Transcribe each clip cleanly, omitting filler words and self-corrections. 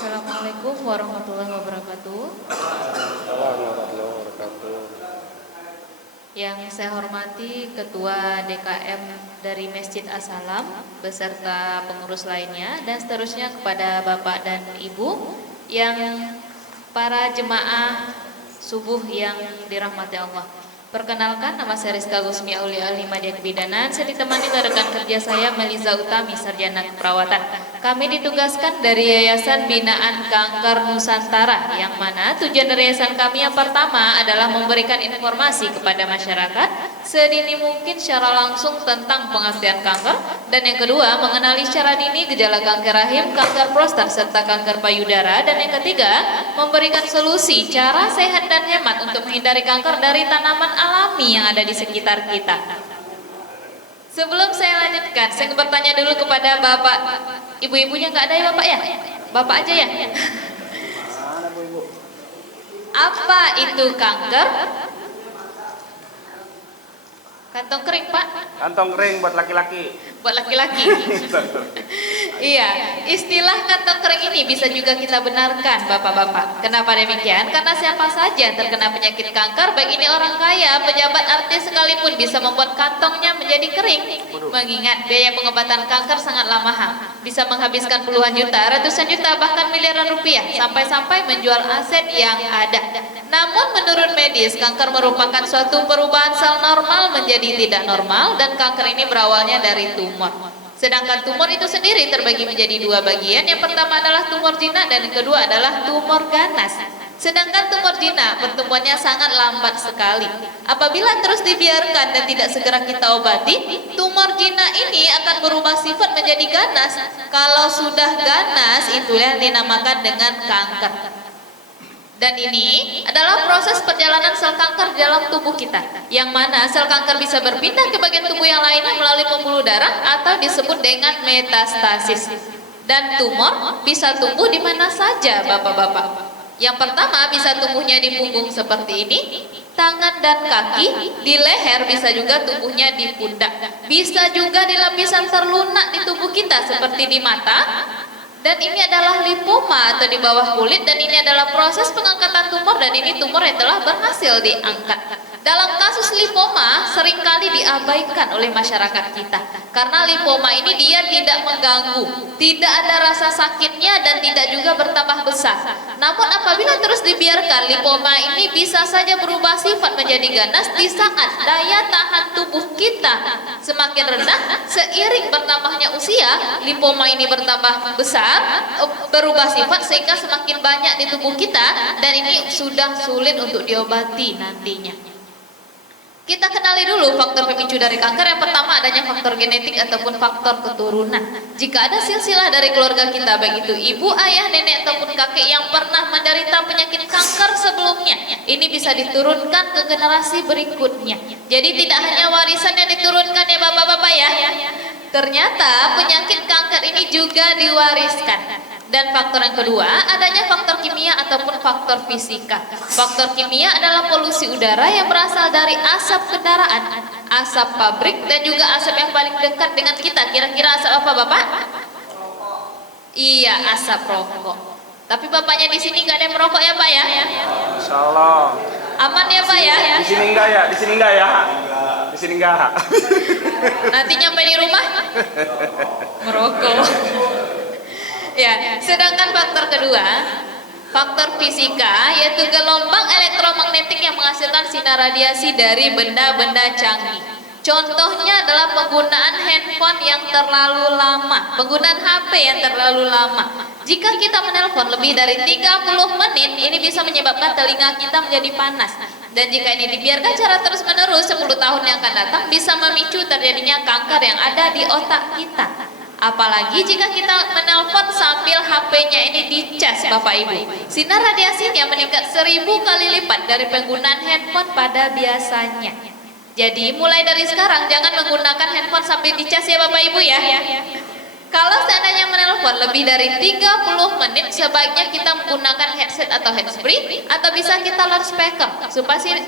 Assalamualaikum warahmatullahi wabarakatuh. Warahmatullahi wabarakatuh. Yang saya hormati Ketua DKM dari Masjid As-Salam beserta pengurus lainnya, dan seterusnya kepada Bapak dan Ibu yang para jemaah subuh yang dirahmati Allah. Perkenalkan, nama saya Rizka Gusmi Aulia Ahli Madya Kebidanan. Saya ditemani oleh rekan kerja saya Meliza Utami, Sarjana Keperawatan. Kami ditugaskan dari Yayasan Binaan Kanker Nusantara, yang mana tujuan dari yayasan kami yang pertama adalah memberikan informasi kepada masyarakat sedini mungkin secara langsung tentang pengertian kanker, dan yang kedua mengenali secara dini gejala kanker rahim, kanker prostat serta kanker payudara, dan yang ketiga memberikan solusi cara sehat dan hemat untuk menghindari kanker dari tanaman alami yang ada di sekitar kita. Sebelum saya lanjutkan, saya bertanya dulu kepada Bapak. Ibu-ibunya nggak ada ya Bapak ya? Bapak aja ya? Apa itu kanker? Kantong kering Pak? Kantong kering buat laki-laki. Buat laki-laki. Iya, istilah kantong kering ini bisa juga kita benarkan Bapak-bapak. Kenapa demikian? Karena siapa saja terkena penyakit kanker, baik ini orang kaya, pejabat, artis sekalipun, bisa membuat kantongnya menjadi kering. Mengingat biaya pengobatan kanker sangatlah mahal, bisa menghabiskan puluhan juta, ratusan juta, bahkan miliaran rupiah, sampai-sampai menjual aset yang ada. Namun menurut medis, kanker merupakan suatu perubahan sel normal menjadi tidak normal, dan kanker ini berawalnya dari tumor. Sedangkan tumor itu sendiri terbagi menjadi dua bagian. Yang pertama adalah tumor jinak dan yang kedua adalah tumor ganas. Sedangkan tumor jinak pertumbuhannya sangat lambat sekali. Apabila terus dibiarkan dan tidak segera kita obati, tumor jinak ini akan berubah sifat menjadi ganas. Kalau sudah ganas, itulah yang dinamakan dengan kanker. Dan ini adalah proses perjalanan sel kanker dalam tubuh kita, yang mana sel kanker bisa berpindah ke bagian tubuh yang lainnya melalui pembuluh darah atau disebut dengan metastasis. Dan tumor bisa tumbuh di mana saja Bapak-bapak. Yang pertama bisa tumbuhnya di punggung seperti ini, tangan dan kaki, di leher, bisa juga tumbuhnya di pundak. Bisa juga di lapisan terlunak di tubuh kita seperti di mata. Dan ini adalah lipoma atau di bawah kulit, dan ini adalah proses pengangkatan tumor, dan ini tumor yang telah berhasil diangkat. Dalam kasus lipoma seringkali diabaikan oleh masyarakat kita, karena lipoma ini dia tidak mengganggu, tidak ada rasa sakitnya, dan tidak juga bertambah besar. Namun apabila terus dibiarkan, lipoma ini bisa saja berubah sifat menjadi ganas di saat daya tahan tubuh kita semakin rendah. Seiring bertambahnya usia, lipoma ini bertambah besar, berubah sifat sehingga semakin banyak di tubuh kita, dan ini sudah sulit untuk diobati nantinya. Kita kenali dulu faktor pemicu dari kanker. Yang pertama adanya faktor genetik ataupun faktor keturunan. Jika ada silsilah dari keluarga kita, baik itu ibu, ayah, nenek ataupun kakek yang pernah menderita penyakit kanker sebelumnya, ini bisa diturunkan ke generasi berikutnya. Jadi tidak hanya warisan yang diturunkan ya Bapak-bapak ya. Ternyata penyakit kanker ini juga diwariskan. Dan faktor yang kedua, adanya faktor kimia ataupun faktor fisika. Faktor kimia adalah polusi udara yang berasal dari asap kendaraan, asap pabrik, dan juga asap yang paling dekat dengan kita. Kira-kira asap apa Bapak? Iya, asap rokok. Tapi bapaknya di sini nggak ada yang merokok ya Pak ya? Insya Allah. Aman ya Pak ya? Di sini enggak ya? Di sini enggak ya? Di sini enggak. Nanti nyampe di rumah merokok. Ya, sedangkan faktor kedua, faktor fisika, yaitu gelombang elektromagnetik yang menghasilkan sinar radiasi dari benda-benda canggih. Contohnya adalah penggunaan handphone yang terlalu lama, penggunaan HP yang terlalu lama. Jika kita menelpon lebih dari 30 menit, ini bisa menyebabkan telinga kita menjadi panas. Dan jika ini dibiarkan secara terus-menerus 10 tahun yang akan datang, bisa memicu terjadinya kanker yang ada di otak kita. Apalagi jika kita menelpon sambil HP-nya ini dicas Bapak Ibu, sinar radiasinya meningkat 1000 kali lipat dari penggunaan handphone pada biasanya. Jadi mulai dari sekarang jangan menggunakan handphone sambil dicas ya Bapak Ibu ya. Kalau seandainya menelpon lebih dari 30 menit, sebaiknya kita menggunakan headset atau handsfree, atau bisa kita loudspeaker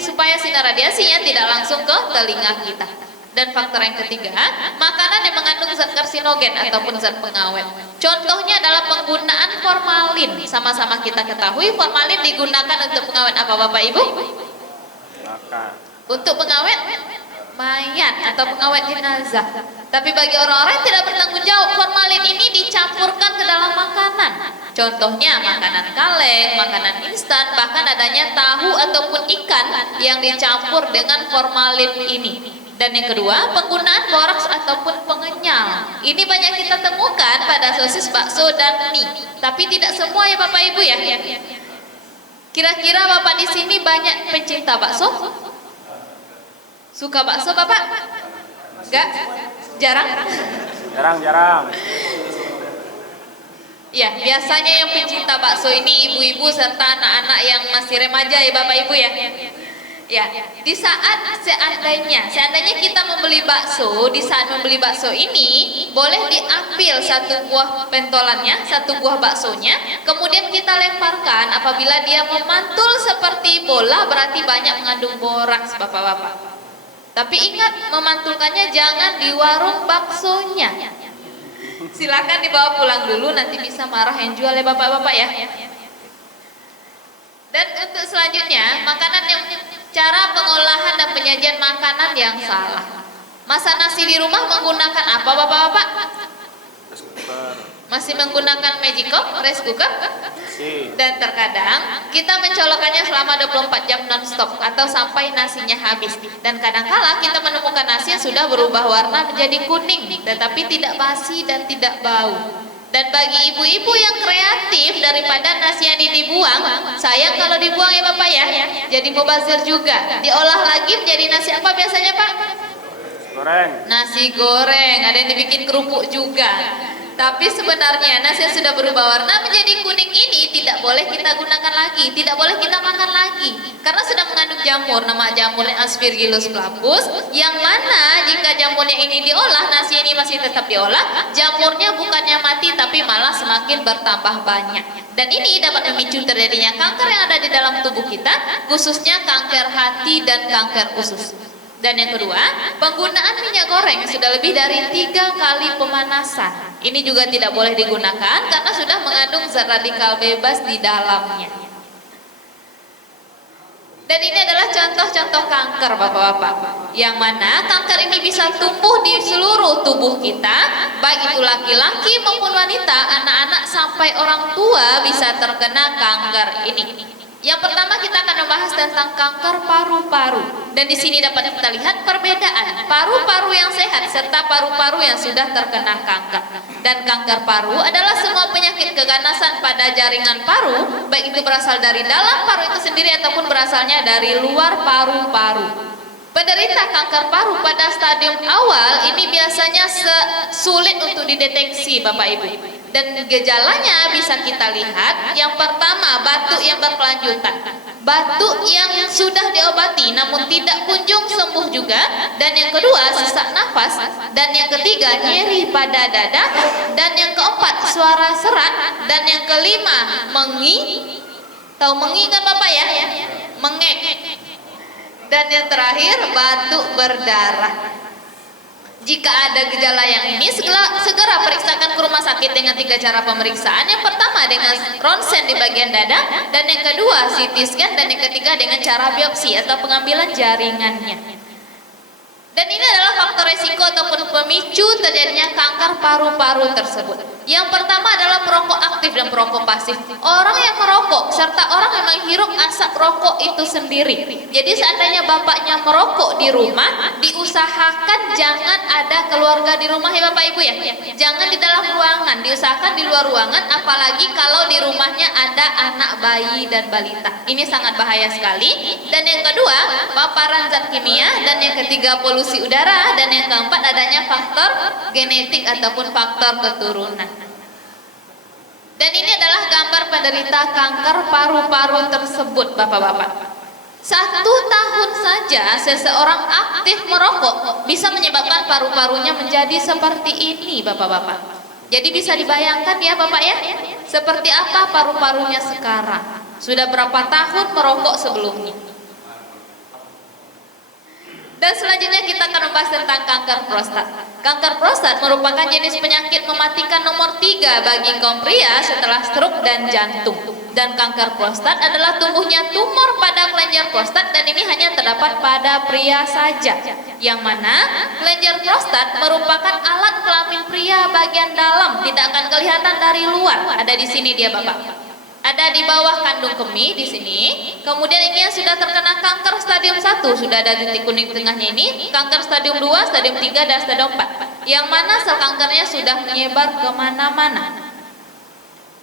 supaya sinar radiasinya tidak langsung ke telinga kita. Dan faktor yang ketiga, makanan yang mengandung zat karsinogen ataupun zat pengawet. Contohnya adalah penggunaan formalin. Sama-sama kita ketahui formalin digunakan untuk pengawet apa Bapak Ibu? Makan. Untuk pengawet mayat atau pengawet jenazah. Tapi bagi orang-orang yang tidak bertanggung jawab, formalin ini dicampurkan ke dalam makanan. Contohnya makanan kaleng, makanan instan, bahkan adanya tahu ataupun ikan yang dicampur dengan formalin ini. Dan yang kedua, penggunaan boraks ataupun pengenyal. Ini banyak kita temukan pada sosis, bakso, dan mie. Tapi tidak semua ya Bapak Ibu ya. Kira-kira Bapak di sini banyak pencinta bakso? Suka bakso Bapak? Enggak? Jarang? Jarang-jarang. Ya, biasanya yang pencinta bakso ini ibu-ibu serta anak-anak yang masih remaja ya Bapak Ibu ya. Ya, di saat seandainya kita membeli bakso, di saat membeli bakso ini boleh diambil satu buah pentolannya, satu buah baksonya, kemudian kita lemparkan. Apabila dia memantul seperti bola berarti banyak mengandung boraks Bapak-bapak. Tapi ingat, memantulkannya jangan di warung baksonya. Silakan dibawa pulang dulu, nanti bisa marah yang jual ya Bapak-bapak ya. Dan untuk selanjutnya, makanan yang cara pengolahan dan penyajian makanan yang salah. Masak nasi di rumah menggunakan apa Bapak-bapak? Masih menggunakan Magicom, rice cooker? Dan terkadang kita mencolokkannya selama 24 jam non-stop atau sampai nasinya habis. Dan kadangkala kita menemukan nasi yang sudah berubah warna menjadi kuning, tetapi tidak basi dan tidak bau. Dan bagi ibu-ibu yang kreatif, daripada nasi yang dibuang, sayang kalau dibuang ya Bapak ya, jadi mubazir juga. Diolah lagi menjadi nasi apa biasanya Pak? Goreng. Nasi goreng, ada yang dibikin kerupuk juga. Tapi sebenarnya nasi yang sudah berubah warna menjadi kuning ini tidak boleh kita gunakan lagi, tidak boleh kita makan lagi, karena sudah mengandung jamur, nama jamurnya Aspergillus flavus, yang mana jika jamurnya ini diolah, nasi ini masih tetap diolah, jamurnya bukannya mati tapi malah semakin bertambah banyak. Dan ini dapat memicu terjadinya kanker yang ada di dalam tubuh kita, khususnya kanker hati dan kanker usus. Dan yang kedua, penggunaan minyak goreng sudah lebih dari 3 kali pemanasan. Ini juga tidak boleh digunakan karena sudah mengandung zat radikal bebas di dalamnya. Dan ini adalah contoh-contoh kanker Bapak-bapak, yang mana kanker ini bisa tumbuh di seluruh tubuh kita, baik itu laki-laki maupun wanita, anak-anak sampai orang tua bisa terkena kanker ini. Yang pertama kita akan membahas tentang kanker paru-paru. Dan di sini dapat kita lihat perbedaan paru-paru yang sehat serta paru-paru yang sudah terkena kanker. Dan kanker paru adalah semua penyakit keganasan pada jaringan paru, baik itu berasal dari dalam paru itu sendiri ataupun berasalnya dari luar paru-paru. Penderita kanker paru pada stadium awal ini biasanya sulit untuk dideteksi Bapak Ibu. Dan gejalanya bisa kita lihat, yang pertama batuk yang berkelanjutan, batuk yang sudah diobati namun tidak kunjung sembuh juga, dan yang kedua sesak nafas, dan yang ketiga nyeri pada dada, dan yang keempat suara serak, dan yang kelima mengi. Tahu mengi kan Bapak ya? Mengek. Dan yang terakhir batuk berdarah. Jika ada gejala yang ini, segera periksakan ke rumah sakit dengan 3 cara pemeriksaan. Yang pertama dengan ronsen di bagian dada, dan yang kedua CT scan, dan yang ketiga dengan cara biopsi atau pengambilan jaringannya. Dan ini adalah faktor resiko ataupun pemicu terjadinya kanker paru-paru tersebut. Yang pertama adalah perokok aktif dan perokok pasif. Orang yang merokok serta orang yang menghirup asap rokok itu sendiri. Jadi seandainya bapaknya merokok di rumah, diusahakan jangan ada keluarga di rumah ya Bapak Ibu ya. Jangan di dalam ruangan, diusahakan di luar ruangan, apalagi kalau di rumahnya ada anak bayi dan balita. Ini sangat bahaya sekali. Dan yang kedua, paparan zat kimia, dan yang ketiga polusi udara, dan yang keempat adanya faktor genetik ataupun faktor keturunan. Dan ini adalah gambar penderita kanker paru-paru tersebut Bapak-bapak. 1 tahun saja seseorang aktif merokok bisa menyebabkan paru-parunya menjadi seperti ini Bapak-bapak. Jadi bisa dibayangkan ya Bapak ya, seperti apa paru-parunya sekarang. Sudah berapa tahun merokok sebelumnya. Dan selanjutnya kita akan membahas tentang kanker prostat. Kanker prostat merupakan jenis penyakit mematikan nomor 3 bagi kaum pria setelah stroke dan jantung. Dan kanker prostat adalah tumbuhnya tumor pada kelenjar prostat dan ini hanya terdapat pada pria saja. Yang mana kelenjar prostat merupakan alat kelamin pria bagian dalam, tidak akan kelihatan dari luar. Ada di sini dia Bapak. Ada di bawah kandung kemih di sini. Kemudian ini yang sudah terkena kanker stadium 1 sudah ada titik kuning tengahnya ini. Kanker stadium 2, stadium 3 dan stadium 4. Yang mana sel kankernya sudah menyebar kemana-mana.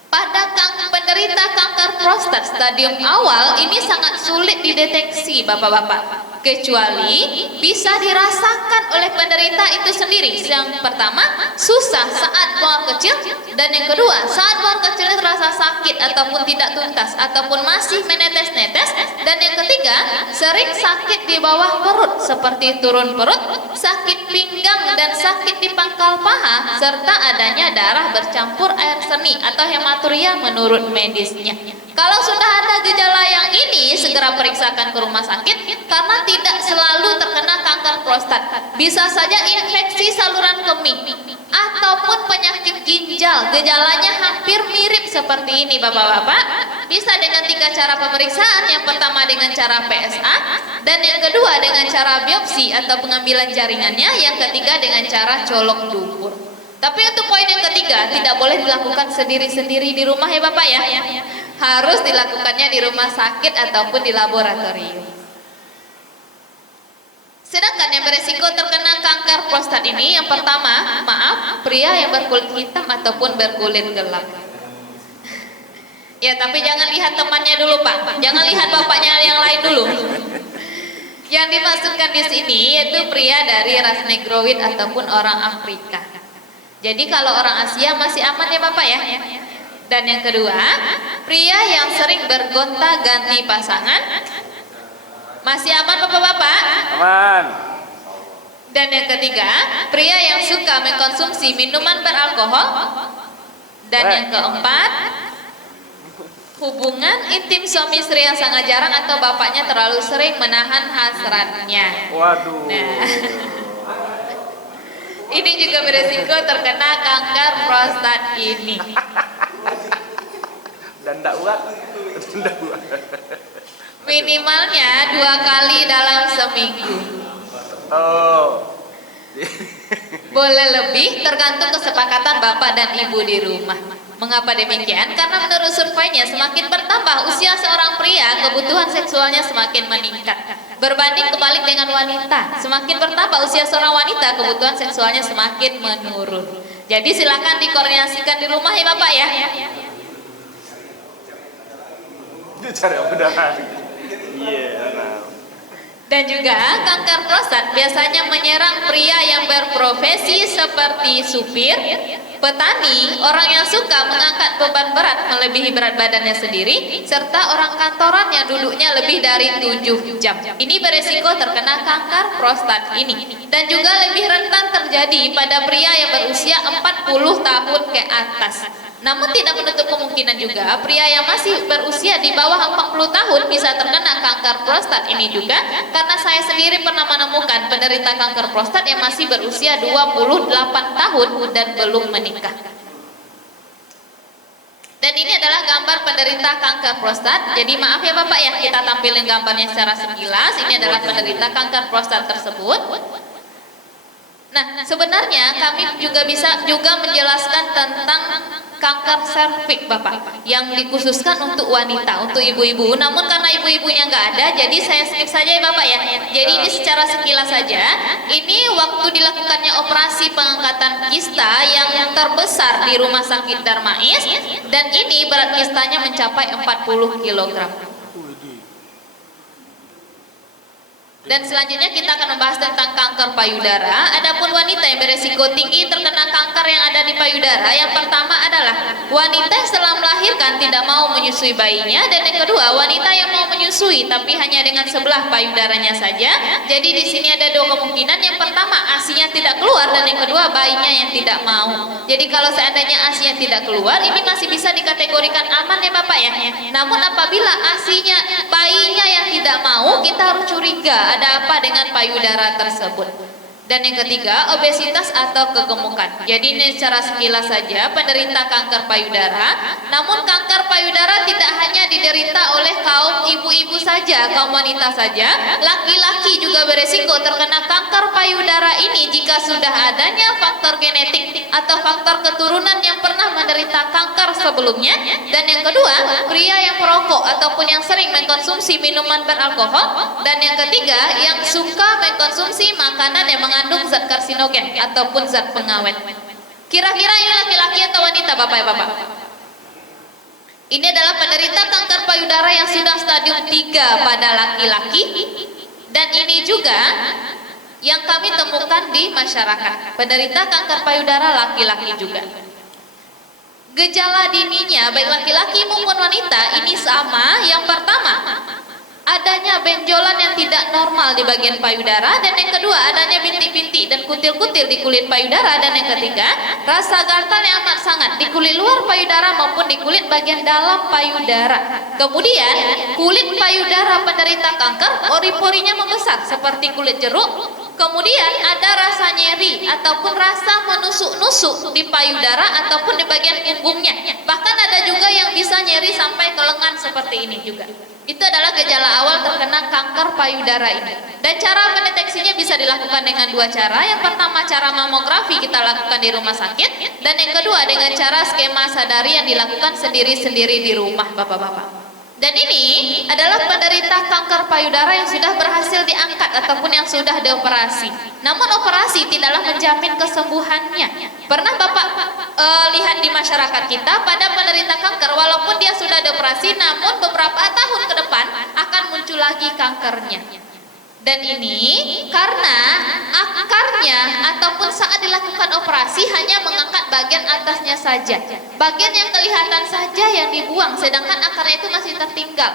Pada penderita kanker prostat stadium awal ini sangat sulit dideteksi Bapak-bapak. Kecuali bisa dirasakan oleh penderita itu sendiri. Yang pertama, susah saat buang kecil, dan yang kedua, saat buang kecil terasa sakit ataupun tidak tuntas ataupun masih menetes-netes, dan yang ketiga, sering sakit di bawah perut seperti turun perut, sakit pinggang dan sakit di pangkal paha, serta adanya darah bercampur air seni atau hematuria menurut medisnya. Kalau sudah ada gejala yang ini, segera periksakan ke rumah sakit karena tidak selalu terkena kanker prostat. Bisa saja infeksi saluran kemih ataupun penyakit ginjal. Gejalanya hampir mirip seperti ini Bapak-bapak. Bisa dengan 3 cara pemeriksaan. Yang pertama dengan cara PSA, dan yang kedua dengan cara biopsi atau pengambilan jaringannya, yang ketiga dengan cara colok dubur. Tapi untuk poin yang ketiga, tidak boleh dilakukan sendiri-sendiri di rumah ya Bapak ya. Harus dilakukannya di rumah sakit ataupun di laboratorium. Sedangkan yang beresiko terkena kanker prostat ini, yang pertama, maaf, pria yang berkulit hitam ataupun berkulit gelap. Ya, tapi jangan lihat temannya dulu Pak, jangan lihat bapaknya yang lain dulu. Yang dimaksudkan di sini yaitu pria dari ras negroid ataupun orang Afrika. Jadi kalau orang Asia masih aman ya Bapak ya. Dan yang kedua, pria yang sering bergonta-ganti pasangan masih aman Bapak-bapak? Aman. Dan yang ketiga, pria yang suka mengkonsumsi minuman beralkohol. Dan yang keempat, hubungan intim suami istri yang sangat jarang atau bapaknya terlalu sering menahan hasratnya. Waduh. Nah, ini juga beresiko terkena kanker prostat ini. Dan tak uat. Minimalnya 2 kali dalam seminggu. Oh. Boleh lebih tergantung kesepakatan bapak dan ibu di rumah. Mengapa demikian? Karena menurut surveinya semakin bertambah usia seorang pria, kebutuhan seksualnya semakin meningkat. Berbanding kebalik dengan wanita, semakin bertambah usia seorang wanita, kebutuhan seksualnya semakin menurun. Jadi silakan dikoordinasikan di rumah ya Bapak ya. Itu cara mudahan. Iya. Dan juga kanker prostat biasanya menyerang pria yang berprofesi seperti supir, petani, orang yang suka mengangkat beban berat melebihi berat badannya sendiri, serta orang kantoran yang duduknya lebih dari 7 jam. Ini beresiko terkena kanker prostat ini. Dan juga lebih rentan terjadi pada pria yang berusia 40 tahun ke atas. Namun tidak menutup kemungkinan juga pria yang masih berusia di bawah 40 tahun bisa terkena kanker prostat ini juga, karena saya sendiri pernah menemukan penderita kanker prostat yang masih berusia 28 tahun dan belum menikah. Dan ini adalah gambar penderita kanker prostat. Jadi maaf ya Bapak ya, kita tampilin gambarnya secara sekilas. Ini adalah penderita kanker prostat tersebut. Nah, sebenarnya kami juga bisa menjelaskan tentang kanker serviks Bapak yang dikhususkan untuk wanita, untuk ibu-ibu. Namun karena ibu-ibunya nggak ada, jadi saya skip saja ya Bapak ya. Jadi ini secara sekilas saja. Ini waktu dilakukannya operasi pengangkatan kista yang terbesar di Rumah Sakit Darmais, dan ini berat kistanya mencapai 40 kg. Dan selanjutnya kita akan membahas tentang kanker payudara. Adapun wanita yang beresiko tinggi terkena kanker yang ada di payudara, yang pertama adalah wanita yang setelah melahirkan tidak mau menyusui bayinya, dan yang kedua wanita yang mau menyusui tapi hanya dengan sebelah payudaranya saja. Jadi di sini ada 2 kemungkinan. Yang pertama ASI-nya tidak keluar, dan yang kedua bayinya yang tidak mau. Jadi kalau seandainya ASI-nya tidak keluar, ini masih bisa dikategorikan aman ya Bapak ya. Namun apabila ASI-nya bayinya yang tidak mau, kita harus curiga ada apa dengan payudara tersebut. Dan yang ketiga, obesitas atau kegemukan. Jadi ini secara sekilas saja penderita kanker payudara. Namun kanker payudara tidak hanya diderita oleh kaum ibu-ibu saja, kaum wanita saja. Laki-laki juga beresiko terkena kanker payudara ini jika sudah adanya faktor genetik atau faktor keturunan yang pernah menderita kanker sebelumnya. Dan yang kedua, pria yang perokok ataupun yang sering mengkonsumsi minuman beralkohol. Dan yang ketiga, yang suka mengkonsumsi makanan yang mengandung zat karsinogen ataupun zat pengawet. Kira-kira ini laki-laki atau wanita, Bapak-Bapak? Ini adalah penderita kanker payudara yang sudah stadium 3 pada laki-laki, dan ini juga yang kami temukan di masyarakat, penderita kanker payudara laki-laki juga. Gejala dininya baik laki-laki maupun wanita ini sama. Yang pertama, adanya benjolan yang tidak normal di bagian payudara, dan yang kedua adanya bintik-bintik dan kutil-kutil di kulit payudara, dan yang ketiga rasa gatal yang amat sangat di kulit luar payudara maupun di kulit bagian dalam payudara. Kemudian kulit payudara penderita kanker pori-porinya membesar seperti kulit jeruk. Kemudian ada rasa nyeri ataupun rasa menusuk-nusuk di payudara ataupun di bagian punggungnya. Bahkan ada juga yang bisa nyeri sampai ke lengan seperti ini juga. Itu adalah gejala awal terkena kanker payudara ini. Dan cara mendeteksinya bisa dilakukan dengan dua cara. Yang pertama, cara mamografi kita lakukan di rumah sakit, dan yang kedua dengan cara skema sadari yang dilakukan sendiri-sendiri di rumah, Bapak-bapak. Dan ini adalah penderita kanker payudara yang sudah berhasil diangkat ataupun yang sudah dioperasi. Namun operasi tidaklah menjamin kesembuhannya. Pernah Bapak lihat di masyarakat kita pada penderita kanker, walaupun dia sudah dioperasi, namun beberapa tahun ke depan akan muncul lagi kankernya. Dan ini karena akarnya ataupun saat dilakukan operasi hanya mengangkat bagian atasnya saja, bagian yang kelihatan saja yang dibuang, sedangkan akarnya itu masih tertinggal.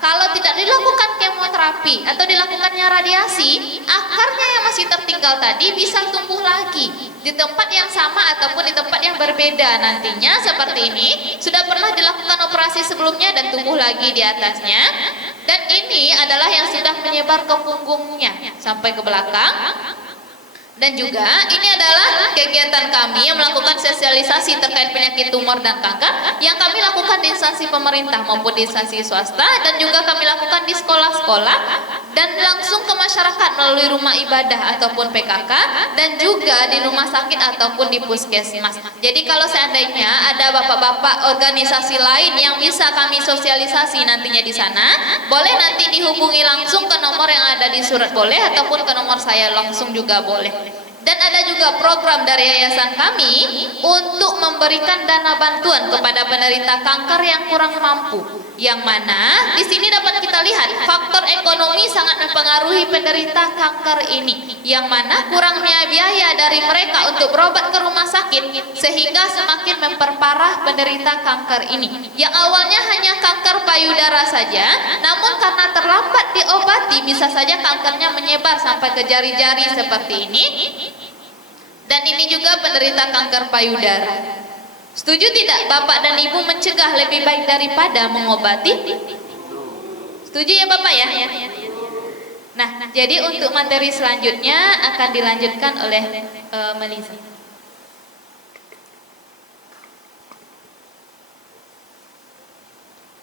Kalau tidak dilakukan kemoterapi atau dilakukannya radiasi, akarnya yang masih tertinggal tadi bisa tumbuh lagi di tempat yang sama ataupun di tempat yang berbeda nantinya. Seperti ini sudah pernah dilakukan operasi sebelumnya dan tumbuh lagi di atasnya. Dan ini adalah yang sudah menyebar ke punggungnya sampai ke belakang. Dan juga ini adalah kegiatan kami yang melakukan sosialisasi terkait penyakit tumor dan kanker yang kami lakukan di instansi pemerintah maupun di instansi swasta, dan juga kami lakukan di sekolah-sekolah dan langsung ke masyarakat melalui rumah ibadah ataupun PKK, dan juga di rumah sakit ataupun di puskesmas. Jadi kalau seandainya ada bapak-bapak organisasi lain yang bisa kami sosialisasi nantinya di sana, boleh nanti dihubungi langsung ke nomor yang ada di surat boleh, ataupun ke nomor saya langsung juga boleh. Dan ada juga program dari yayasan kami untuk memberikan dana bantuan kepada penderita kanker yang kurang mampu, yang mana di sini dapat kita lihat faktor ekonomi sangat mempengaruhi penderita kanker ini, yang mana kurangnya biaya dari mereka untuk berobat ke rumah sakit sehingga semakin memperparah penderita kanker ini. Yang awalnya hanya kanker payudara saja, namun karena terlambat diobati bisa saja kankernya menyebar sampai ke jari-jari seperti ini. Dan ini juga penderita kanker payudara. Setuju tidak Bapak dan Ibu mencegah lebih baik daripada mengobati? Setuju ya Bapak ya? Nah, jadi untuk materi selanjutnya akan dilanjutkan oleh Melisa.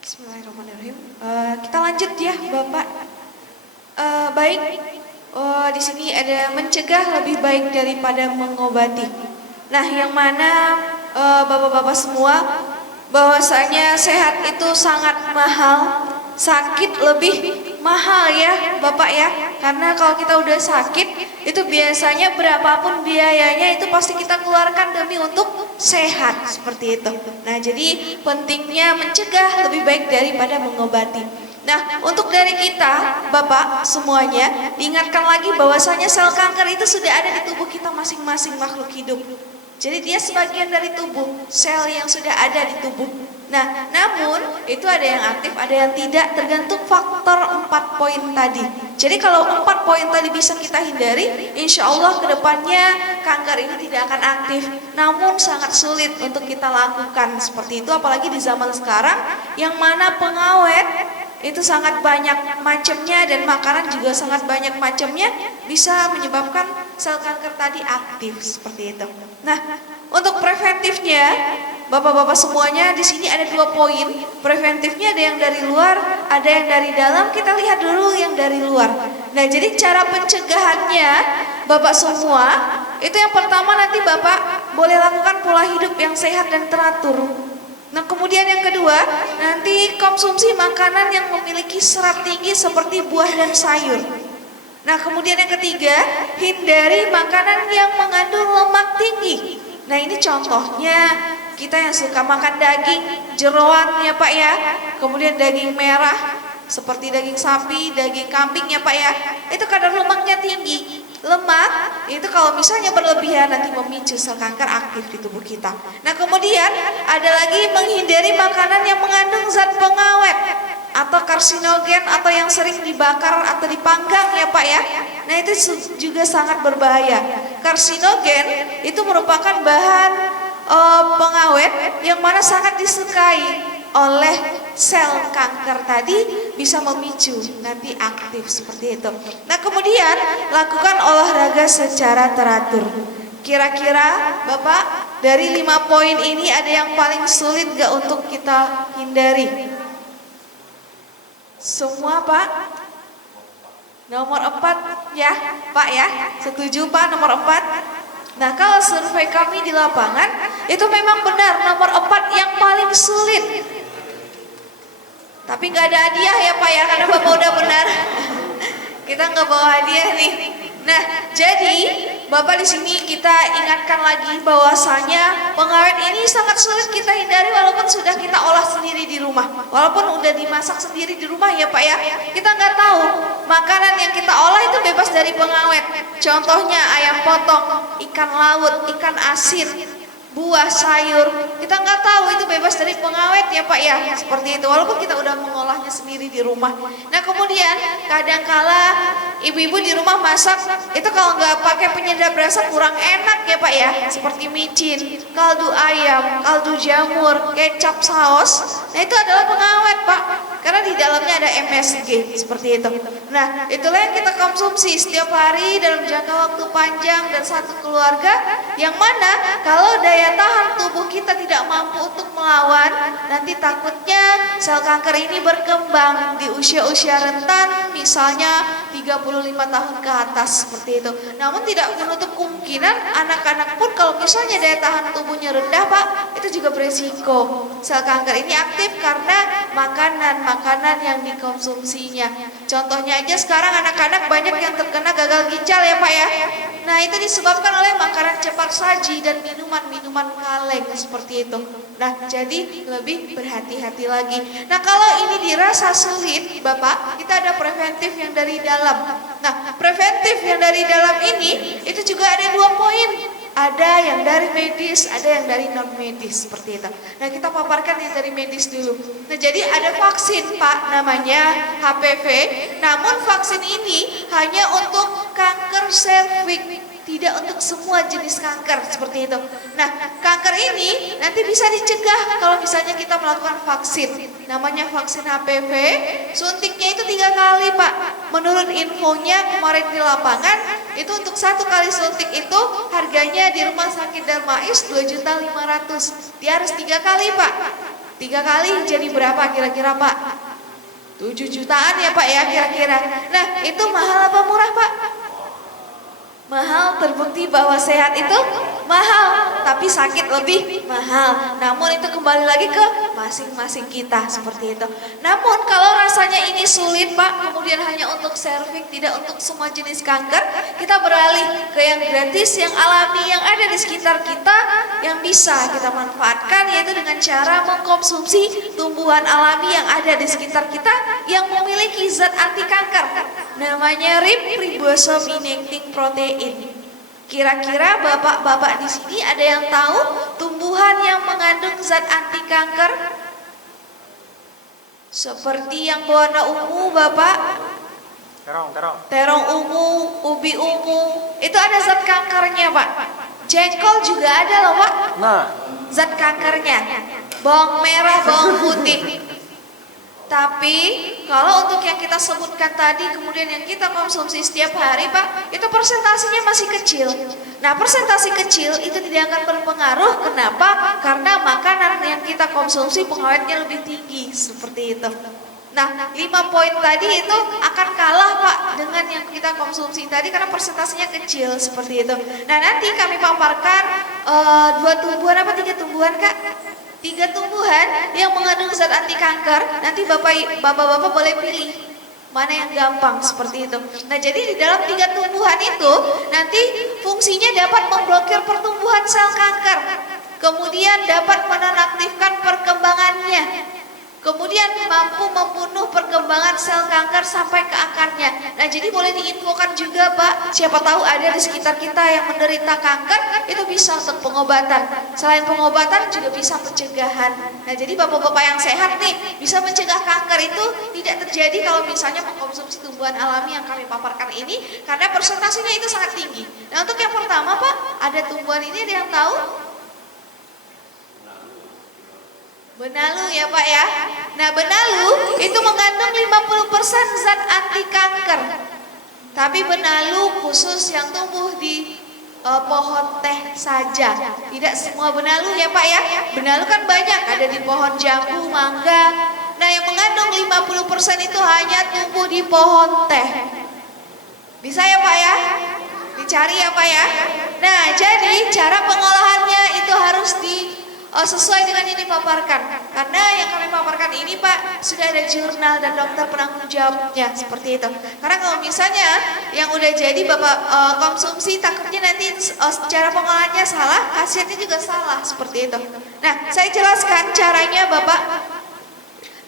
Bismillahirrahmanirrahim. Kita lanjut ya Bapak. Baik. Di sini ada mencegah lebih baik daripada mengobati. Nah, yang mana bapak-bapak semua, bahwasanya sehat itu sangat mahal, sakit lebih mahal ya Bapak ya. Karena kalau kita udah sakit, itu biasanya berapapun biayanya itu pasti kita keluarkan demi untuk sehat, seperti itu. Nah, jadi pentingnya mencegah lebih baik daripada mengobati. Nah, untuk dari kita, Bapak semuanya, diingatkan lagi bahwasanya sel kanker itu sudah ada di tubuh kita masing-masing makhluk hidup. Jadi dia sebagian dari tubuh, sel yang sudah ada di tubuh. Nah, namun itu ada yang aktif, ada yang tidak, tergantung faktor 4 poin tadi. Jadi kalau 4 poin tadi bisa kita hindari, insya Allah kedepannya kanker ini tidak akan aktif. Namun sangat sulit untuk kita lakukan seperti itu, apalagi di zaman sekarang yang mana pengawet itu sangat banyak macamnya dan makanan juga sangat banyak macamnya bisa menyebabkan sel kanker tadi aktif seperti itu. Nah, untuk preventifnya, Bapak-bapak semuanya di sini ada 2 poin. Preventifnya ada yang dari luar, ada yang dari dalam. Kita lihat dulu yang dari luar. Nah, jadi cara pencegahannya Bapak semua, itu yang pertama nanti Bapak boleh lakukan pola hidup yang sehat dan teratur. Nah, kemudian yang kedua, nanti konsumsi makanan yang memiliki serat tinggi seperti buah dan sayur. Nah, kemudian yang ketiga, hindari makanan yang mengandung lemak tinggi. Nah, ini contohnya kita yang suka makan daging jeroan ya Pak ya, kemudian daging merah seperti daging sapi, daging kambing ya Pak ya, itu kadar lemaknya tinggi. Lemak itu kalau misalnya berlebihan nanti memicu sel kanker aktif di tubuh kita. Nah, kemudian ada lagi menghindari makanan yang mengandung zat pengawet atau karsinogen atau yang sering dibakar atau dipanggang ya Pak ya. Nah, itu juga sangat berbahaya. Karsinogen itu merupakan bahan pengawet yang mana sangat disukai oleh sel kanker tadi, bisa memicu nanti aktif seperti itu. Nah, kemudian lakukan olahraga secara teratur. Kira-kira Bapak dari 5 poin ini ada yang paling sulit gak untuk kita hindari? Semua Pak? Nomor 4 ya Pak ya, setuju Pak nomor 4? Nah, kalau survei kami di lapangan itu memang benar nomor 4 yang paling sulit. Tapi nggak ada hadiah ya Pak ya, karena Bapak udah benar. Kita nggak bawa hadiah nih. Nah, jadi Bapak di sini kita ingatkan lagi bahwasanya pengawet ini sangat sulit kita hindari walaupun sudah kita olah sendiri di rumah. Walaupun udah dimasak sendiri di rumah ya Pak ya. Kita nggak tahu makanan yang kita olah itu bebas dari pengawet. Contohnya ayam potong, ikan laut, ikan asin, buah, sayur, kita nggak tahu itu bebas dari pengawet ya Pak ya, seperti itu walaupun kita udah mengolahnya sendiri di rumah. Nah, kemudian kadangkala ibu-ibu di rumah masak itu kalau nggak pakai penyedap rasa kurang enak ya Pak ya, seperti micin, kaldu ayam, kaldu jamur, kecap, saus. Nah, itu adalah pengawet Pak, karena di dalamnya ada MSG seperti itu. Nah, itulah yang kita konsumsi setiap hari dalam jangka waktu panjang dan satu keluarga, yang mana kalau daya tahan tubuh kita tidak mampu untuk melawan, nanti takutnya sel kanker ini berkembang di usia-usia rentan, misalnya 35 tahun ke atas seperti itu. Namun tidak menutup kemungkinan anak-anak pun kalau misalnya daya tahan tubuhnya rendah Pak, itu juga beresiko sel kanker ini aktif karena makanan-makanan yang dikonsumsinya. Contohnya aja sekarang anak-anak banyak yang terkena gagal ginjal ya Pak ya. Nah, itu disebabkan oleh makanan cepat saji dan minuman kaleng seperti itu. Nah, jadi lebih berhati-hati lagi. Nah, kalau ini dirasa sulit Bapak, kita ada preventif yang dari dalam. Nah, preventif yang dari dalam ini itu juga ada 2 poin. Ada yang dari medis, ada yang dari non medis seperti itu. Nah, kita paparkan yang dari medis dulu. Nah, jadi ada vaksin Pak, namanya HPV. Namun vaksin ini hanya untuk kanker serviks, tidak untuk semua jenis kanker seperti itu. Nah, kanker ini nanti bisa dicegah kalau misalnya kita melakukan vaksin. Namanya vaksin HPV, suntiknya itu 3 kali Pak. Menurut infonya kemarin di lapangan, itu untuk 1 kali suntik itu harganya di Rumah Sakit Darmais 2.500.000. Dia harus 3 kali Pak. 3 kali jadi berapa kira-kira Pak? 7 jutaan ya Pak ya kira-kira. Nah, itu mahal apa murah Pak? Mahal, terbukti bahwa sehat itu mahal, tapi sakit lebih mahal. Namun itu kembali lagi ke masing-masing kita seperti itu. Namun kalau rasanya ini sulit Pak, kemudian hanya untuk serviks, tidak untuk semua jenis kanker, kita beralih ke yang gratis, yang alami, yang ada di sekitar kita, yang bisa kita manfaatkan, yaitu dengan cara mengkonsumsi tumbuhan alami yang ada di sekitar kita yang memiliki zat anti kanker. Namanya ribosominectin protein. Kira-kira bapak-bapak di sini ada yang tahu tumbuhan yang mengandung zat anti kanker? Seperti yang berwarna ungu Bapak. Terong ungu, ubi ungu, itu ada zat kankernya Pak. Jengkol juga ada loh Pak. Nah, Zat kankernya. Bawang merah, bawang putih. Tapi kalau untuk yang kita sebutkan tadi kemudian yang kita konsumsi setiap hari Pak, itu persentasenya masih kecil. Nah persentase kecil itu tidak akan berpengaruh. Kenapa? Karena makanan yang kita konsumsi pengawetnya lebih tinggi seperti itu. Nah 5 poin tadi itu akan kalah Pak dengan yang kita konsumsi tadi karena persentasenya kecil seperti itu. Nah nanti kami paparkan 2 tumbuhan apa 3 tumbuhan Kak? 3 tumbuhan yang mengandung zat anti kanker. Nanti bapak-bapak boleh pilih mana yang gampang seperti itu. Nah jadi di dalam 3 tumbuhan itu nanti fungsinya dapat memblokir pertumbuhan sel kanker, kemudian dapat menonaktifkan perkembangannya, kemudian mampu membunuh perkembangan sel kanker sampai ke akarnya. Nah jadi boleh diinfokan juga Pak, siapa tahu ada di sekitar kita yang menderita kanker, itu bisa untuk pengobatan. Selain pengobatan juga bisa pencegahan. Nah jadi bapak-bapak yang sehat nih bisa mencegah kanker itu tidak terjadi kalau misalnya mengkonsumsi tumbuhan alami yang kami paparkan ini, karena persentasenya itu sangat tinggi. Nah untuk yang pertama Pak, ada tumbuhan ini, ada yang tahu? Benalu ya Pak ya. Nah benalu itu mengandung 50% zat anti kanker. Tapi benalu khusus yang tumbuh di pohon teh saja. Tidak semua benalu ya Pak ya. Benalu kan banyak, ada di pohon jambu, mangga. Nah yang mengandung 50% itu hanya tumbuh di pohon teh. Bisa ya Pak ya? Dicari ya Pak ya. Nah jadi cara pengolahannya itu harus sesuai dengan yang dipaparkan, karena yang kami paparkan ini Pak sudah ada jurnal dan dokter penanggung jawabnya seperti itu. Karena kalau misalnya yang udah jadi Bapak konsumsi, takutnya nanti cara pengolahannya salah, khasiatnya juga salah seperti itu. Nah saya jelaskan caranya Bapak.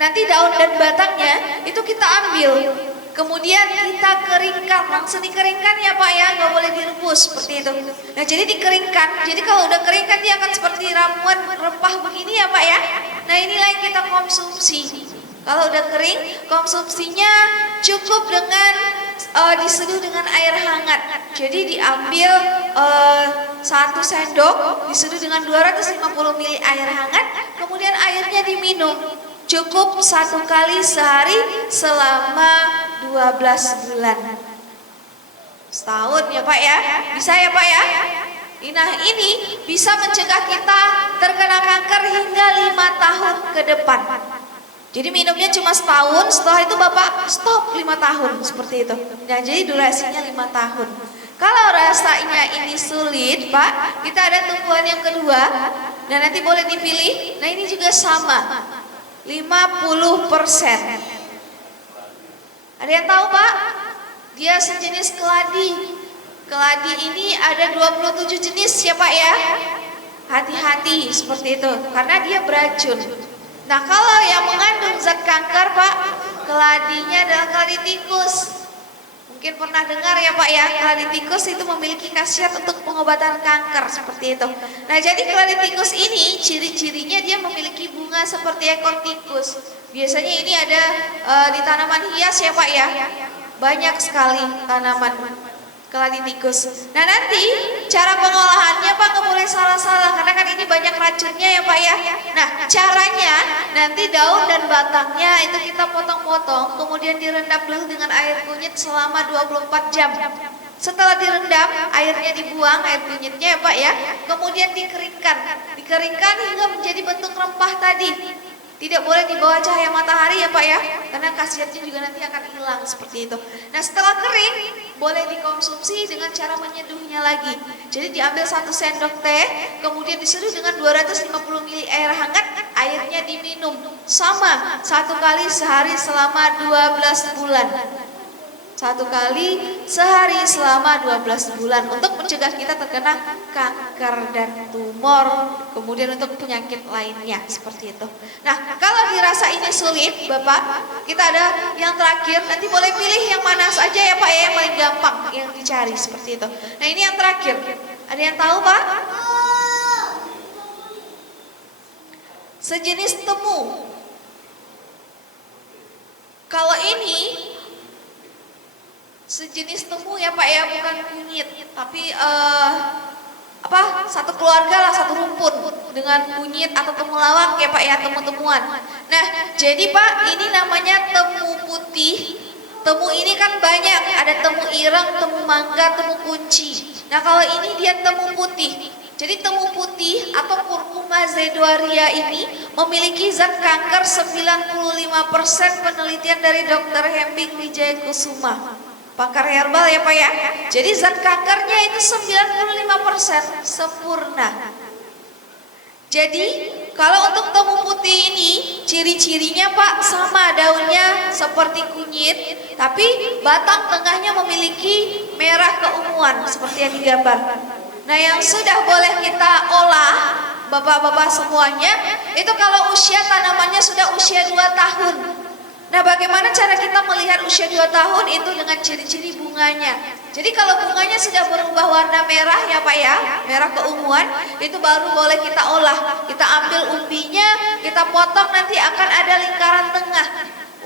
Nanti daun dan batangnya itu kita ambil, kemudian kita keringkan, langsung dikeringkan ya Pak ya, nggak boleh direbus seperti itu. Nah jadi dikeringkan, jadi kalau udah kering kan dia akan seperti ramuan rempah begini ya Pak ya. Nah inilah yang kita konsumsi. Kalau udah kering, konsumsinya cukup dengan diseduh dengan air hangat. Jadi diambil 1 sendok, diseduh dengan 250 ml air hangat, kemudian airnya diminum. Cukup 1 kali sehari selama 12 bulan. Setahun ya Pak ya. Bisa ya Pak ya. Nah ini bisa mencegah kita terkena kanker hingga 5 tahun ke depan. Jadi minumnya cuma setahun, setelah itu Bapak stop 5 tahun seperti itu. Nah jadi durasinya 5 tahun. Kalau rasanya ini sulit Pak, kita ada tumbuhan yang kedua. Dan nanti boleh dipilih. Nah ini juga sama, 50%. Ada yang tahu Pak? Dia sejenis keladi. Keladi ini ada 27 jenis ya Pak ya. Hati-hati seperti itu, karena dia beracun. Nah kalau yang mengandung zat kanker Pak, keladinya adalah keladi tikus. Mungkin pernah dengar ya Pak ya, keladi tikus itu memiliki khasiat untuk pengobatan kanker seperti itu. Nah jadi keladi tikus ini ciri-cirinya dia memiliki bunga seperti ekor tikus. Biasanya ini ada di tanaman hias ya Pak ya. Banyak sekali tanaman keladi tikus. Nah nanti cara pengolahannya Pak nggak boleh salah-salah, karena kan ini banyak racunnya ya Pak ya. Nah caranya nanti daun dan batangnya itu kita potong-potong, kemudian direndam dulu dengan air kunyit selama 24 jam. Setelah direndam, airnya dibuang, air kunyitnya ya Pak ya. Kemudian dikeringkan hingga menjadi bentuk rempah tadi. Tidak boleh di bawah cahaya matahari ya Pak ya, karena khasiatnya juga nanti akan hilang seperti itu. Nah setelah kering, boleh dikonsumsi dengan cara menyeduhnya lagi. Jadi diambil 1 sendok teh, kemudian diseduh dengan 250 ml air hangat, airnya diminum. Sama, 1 kali sehari selama 12 bulan. 1 kali sehari selama 12 bulan untuk mencegah kita terkena kanker dan tumor, kemudian untuk penyakit lainnya seperti itu. Nah kalau dirasa ini sulit Bapak, kita ada yang terakhir, nanti boleh pilih yang mana saja ya Pak ya, yang paling gampang yang dicari seperti itu. Nah ini yang terakhir, ada yang tahu Pak? Sejenis temu. Kalau ini sejenis temu ya Pak ya, bukan kunyit, tapi satu keluarga lah, satu rumpun dengan kunyit atau temulawak ya Pak ya, temu-temuan. Nah, jadi Pak, ini namanya temu putih. Temu ini kan banyak, ada temu ireng, temu mangga, temu kunci. Nah, kalau ini dia temu putih. Jadi temu putih atau Curcuma zedoaria ini memiliki zat kanker 95% penelitian dari Dr. Hembing Wijaya Kusuma. Pakar herbal ya Pak ya. Jadi zat kankernya itu 95% sempurna. Jadi kalau untuk temu putih ini ciri-cirinya Pak sama daunnya seperti kunyit, tapi batang tengahnya memiliki merah keunguan seperti yang digambar. Nah, yang sudah boleh kita olah Bapak-bapak semuanya itu kalau usia tanamannya sudah usia 2 tahun. Nah, bagaimana cara kita melihat usia 2 tahun itu dengan ciri-ciri bunganya. Jadi kalau bunganya sudah berubah warna merah ya Pak ya, merah keunguan, itu baru boleh kita olah. Kita ambil umbinya, kita potong, nanti akan ada lingkaran tengah.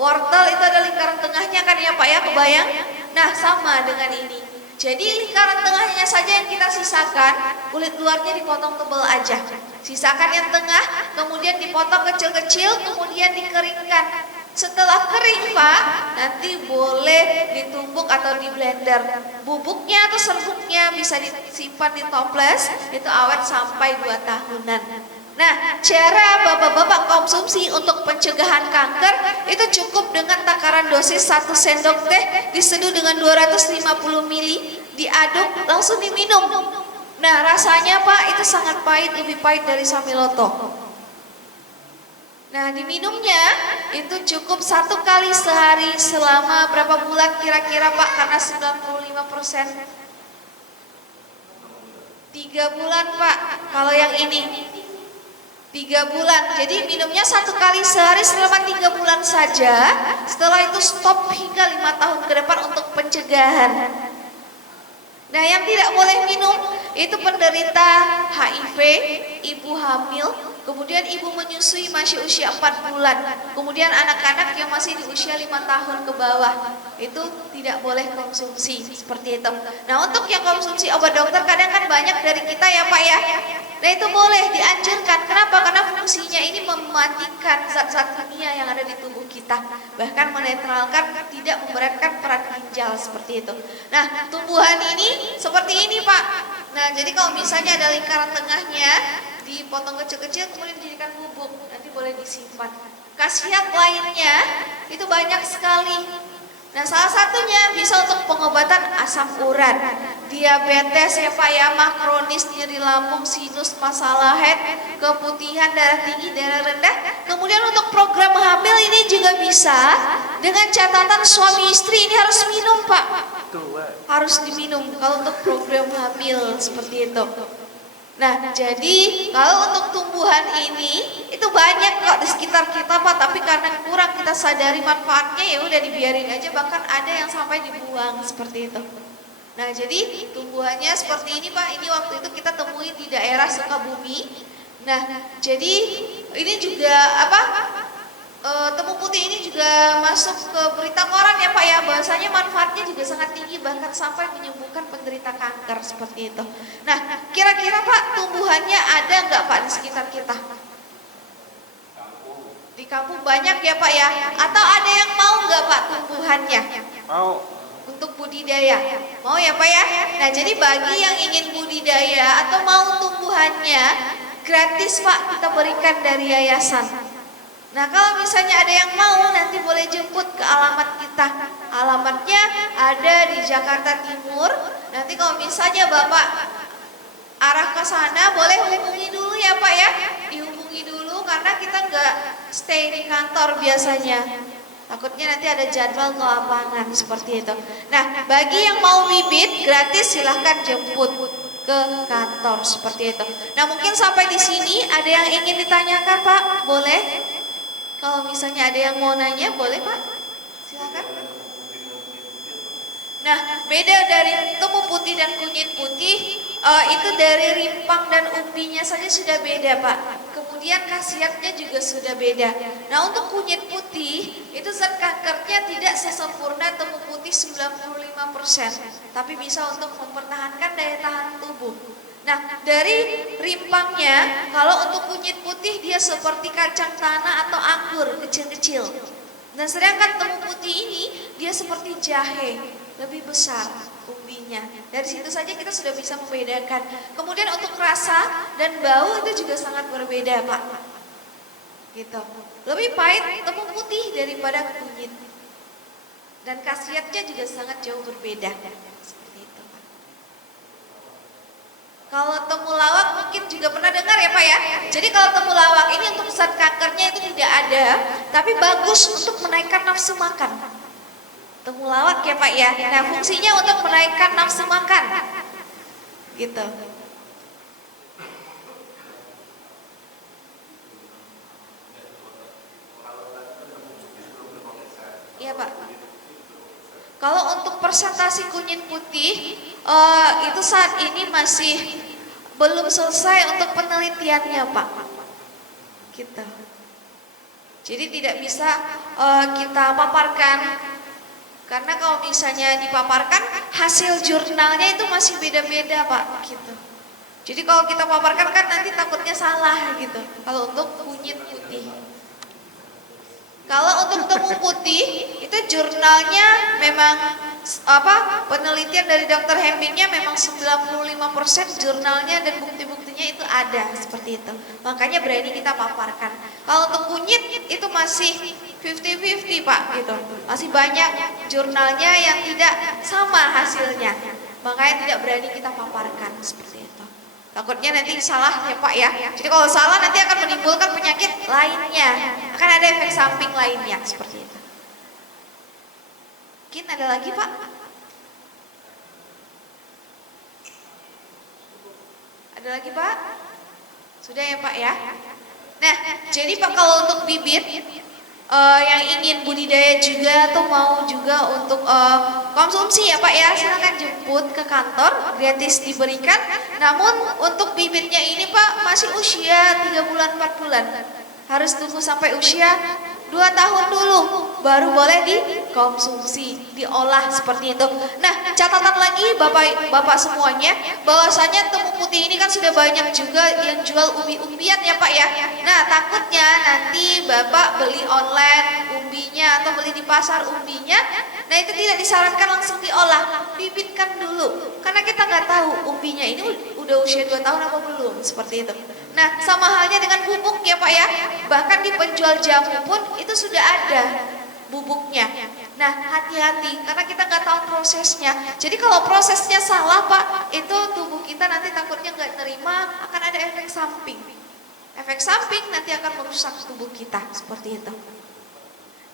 Wortel itu ada lingkaran tengahnya kan ya Pak ya, kebayang? Nah, sama dengan ini. Jadi lingkaran tengahnya saja yang kita sisakan, kulit luarnya dipotong tebal aja. Sisakan yang tengah, kemudian dipotong kecil-kecil, kemudian dikeringkan. Setelah kering Pak, nanti boleh ditumbuk atau di blender. Bubuknya atau serbuknya bisa disimpan di toples, itu awet sampai 2 tahunan. Nah, cara bapak-bapak konsumsi untuk pencegahan kanker itu cukup dengan takaran dosis 1 sendok teh diseduh dengan 250 ml, diaduk langsung diminum. Nah, rasanya Pak itu sangat pahit, lebih pahit dari Samiloto. Nah, diminumnya itu cukup 1 kali sehari selama berapa bulan kira-kira Pak? Karena 95%. 3 bulan Pak, kalau yang ini 3 bulan. Jadi minumnya 1 kali sehari selama 3 bulan saja. Setelah itu stop hingga 5 tahun ke depan untuk pencegahan. Nah, yang tidak boleh minum itu penderita HIV, ibu hamil, kemudian ibu menyusui masih usia 4 bulan, kemudian anak-anak yang masih di usia 5 tahun ke bawah, itu tidak boleh konsumsi seperti itu. Nah, untuk yang konsumsi obat dokter kadang kan banyak dari kita ya Pak ya. Nah, itu boleh dianjurkan. Kenapa? Karena fungsinya ini mematikan zat-zat kimia yang ada di tubuh kita, bahkan menetralkan, tidak memberatkan peran ginjal seperti itu. Nah, tumbuhan ini seperti ini Pak. Nah, jadi kalau misalnya ada lingkaran tengahnya, dipotong kecil-kecil kemudian dijadikan bubuk, nanti boleh disimpan. Khasiat lainnya itu banyak sekali. Nah, salah satunya bisa untuk pengobatan asam urat, diabetes ya Pak ya, mah kronis, nyeri lambung, sinus, masalah head, keputihan, darah tinggi, darah rendah. Kemudian untuk program hamil ini juga bisa, dengan catatan suami istri ini harus minum Pak. Harus diminum kalau untuk program hamil seperti itu. Nah, jadi kalau untuk tumbuhan ini itu banyak kok di sekitar kita Pak, tapi karena kurang kita sadari manfaatnya ya udah dibiarin aja, bahkan ada yang sampai dibuang seperti itu. Nah, jadi tumbuhannya seperti ini Pak, ini waktu itu kita temui di daerah Sukabumi. Nah, jadi ini juga temu putih ini juga masuk ke berita koran ya Pak ya, bahwasanya manfaatnya juga sangat tinggi, bahkan sampai menyembuhkan penderita kanker seperti itu. Nah, kira-kira Pak, tumbuhannya ada nggak Pak di sekitar kita? Di kampung banyak ya Pak ya? Atau ada yang mau nggak Pak tumbuhannya? Mau. Untuk budidaya, mau ya Pak ya? Nah, jadi bagi yang ingin budidaya atau mau tumbuhannya, gratis Pak kita berikan dari yayasan. Nah, kalau misalnya ada yang mau, nanti boleh jemput ke alamat kita. Alamatnya ada di Jakarta Timur. Nanti kalau misalnya Bapak arah ke sana, boleh hubungi dulu ya Pak ya. Dihubungi dulu karena kita nggak stay di kantor biasanya. Takutnya nanti ada jadwal ke lapangan seperti itu. Nah, bagi yang mau bibit gratis silahkan jemput ke kantor seperti itu. Nah, mungkin sampai di sini ada yang ingin ditanyakan Pak, boleh? Kalau misalnya ada yang mau nanya, boleh Pak? Silakan. Nah, beda dari temu putih dan kunyit putih, itu dari rimpang dan umbinya saja sudah beda Pak. Kemudian khasiatnya juga sudah beda. Nah, untuk kunyit putih, itu zat kanker kankernya tidak sesempurna temu putih 95%, tapi bisa untuk mempertahankan daya tahan tubuh. Nah, dari rimpangnya, kalau untuk kunyit putih dia seperti kacang tanah atau anggur kecil-kecil. Nah, sedangkan temu putih ini dia seperti jahe, lebih besar umbinya. Dari situ saja kita sudah bisa membedakan. Kemudian untuk rasa dan bau itu juga sangat berbeda, Pak. Gitu. Lebih pahit temu putih daripada kunyit. Dan khasiatnya juga sangat jauh berbeda. Kalau temulawak mungkin juga pernah dengar ya Pak ya. Jadi kalau temulawak ini untuk zat kankernya itu tidak ada, tapi bagus untuk menaikkan nafsu makan. Temulawak ya Pak ya. Nah, fungsinya untuk menaikkan nafsu makan. Gitu. Iya Pak. Kalau untuk persentase kunyit putih itu saat ini masih belum selesai untuk penelitiannya Pak. Gitu. Jadi tidak bisa kita paparkan, karena kalau misalnya dipaparkan hasil jurnalnya itu masih beda-beda Pak. Gitu. Jadi kalau kita paparkan kan nanti takutnya salah gitu. Kalau untuk kunyit putih. Kalau untuk temu putih itu jurnalnya memang penelitian dari Dr. Hembingnya memang 95% jurnalnya dan bukti-buktinya itu ada seperti itu. Makanya berani kita paparkan. Kalau untuk kunyit itu masih 50-50 Pak gitu. Masih banyak jurnalnya yang tidak sama hasilnya. Makanya tidak berani kita paparkan seperti itu. Takutnya nanti salah ya Pak ya. Jadi kalau salah nanti akan menimbulkan penyakit lainnya. Akan ada efek samping lainnya seperti itu. Mungkin ada lagi Pak? Ada lagi Pak? Sudah ya Pak ya? Nah, jadi Pak kalau untuk bibit yang ingin budidaya juga atau mau juga untuk konsumsi ya Pak ya, silakan jemput ke kantor, gratis diberikan. Namun untuk bibitnya ini Pak masih usia 3 bulan 4 bulan. Harus tunggu sampai usia 2 tahun dulu baru boleh dikonsumsi, diolah seperti itu. Nah, catatan lagi Bapak semuanya, bahwasanya temu putih ini kan sudah banyak juga yang jual umbi-umbian ya Pak ya. Nah, takutnya nanti Bapak beli online umbinya atau beli di pasar umbinya, nah itu tidak disarankan langsung diolah, bibitkan dulu. Karena kita nggak tahu umbinya ini udah usia 2 tahun apa belum, seperti itu. Nah, sama halnya dengan bubuk ya Pak ya. Bahkan di penjual jamu pun itu sudah ada bubuknya. Nah, hati-hati karena kita nggak tahu prosesnya. Jadi kalau prosesnya salah Pak, itu tubuh kita nanti takutnya nggak terima, akan ada efek samping. Efek samping nanti akan merusak tubuh kita seperti itu.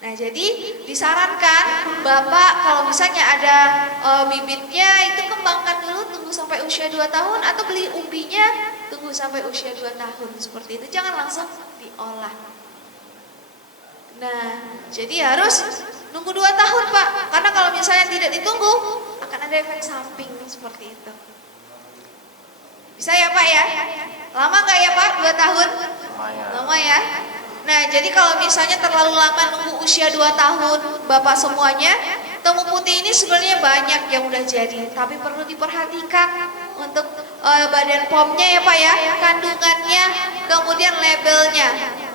Nah, jadi disarankan Bapak kalau misalnya ada bibitnya itu kembangkan dulu, tunggu sampai usia 2 tahun, atau beli umbinya tunggu sampai usia 2 tahun seperti itu. Jangan langsung diolah. Nah, jadi harus nunggu 2 tahun Pak, karena kalau misalnya tidak ditunggu akan ada efek samping seperti itu. Bisa ya Pak ya? Lama nggak ya Pak? 2 tahun? Lama ya? Nah, jadi kalau misalnya terlalu lama nunggu usia 2 tahun Bapak semuanya, temu putih ini sebenarnya banyak yang udah jadi, tapi perlu diperhatikan untuk badan POM-nya ya Pak ya, kandungannya, kemudian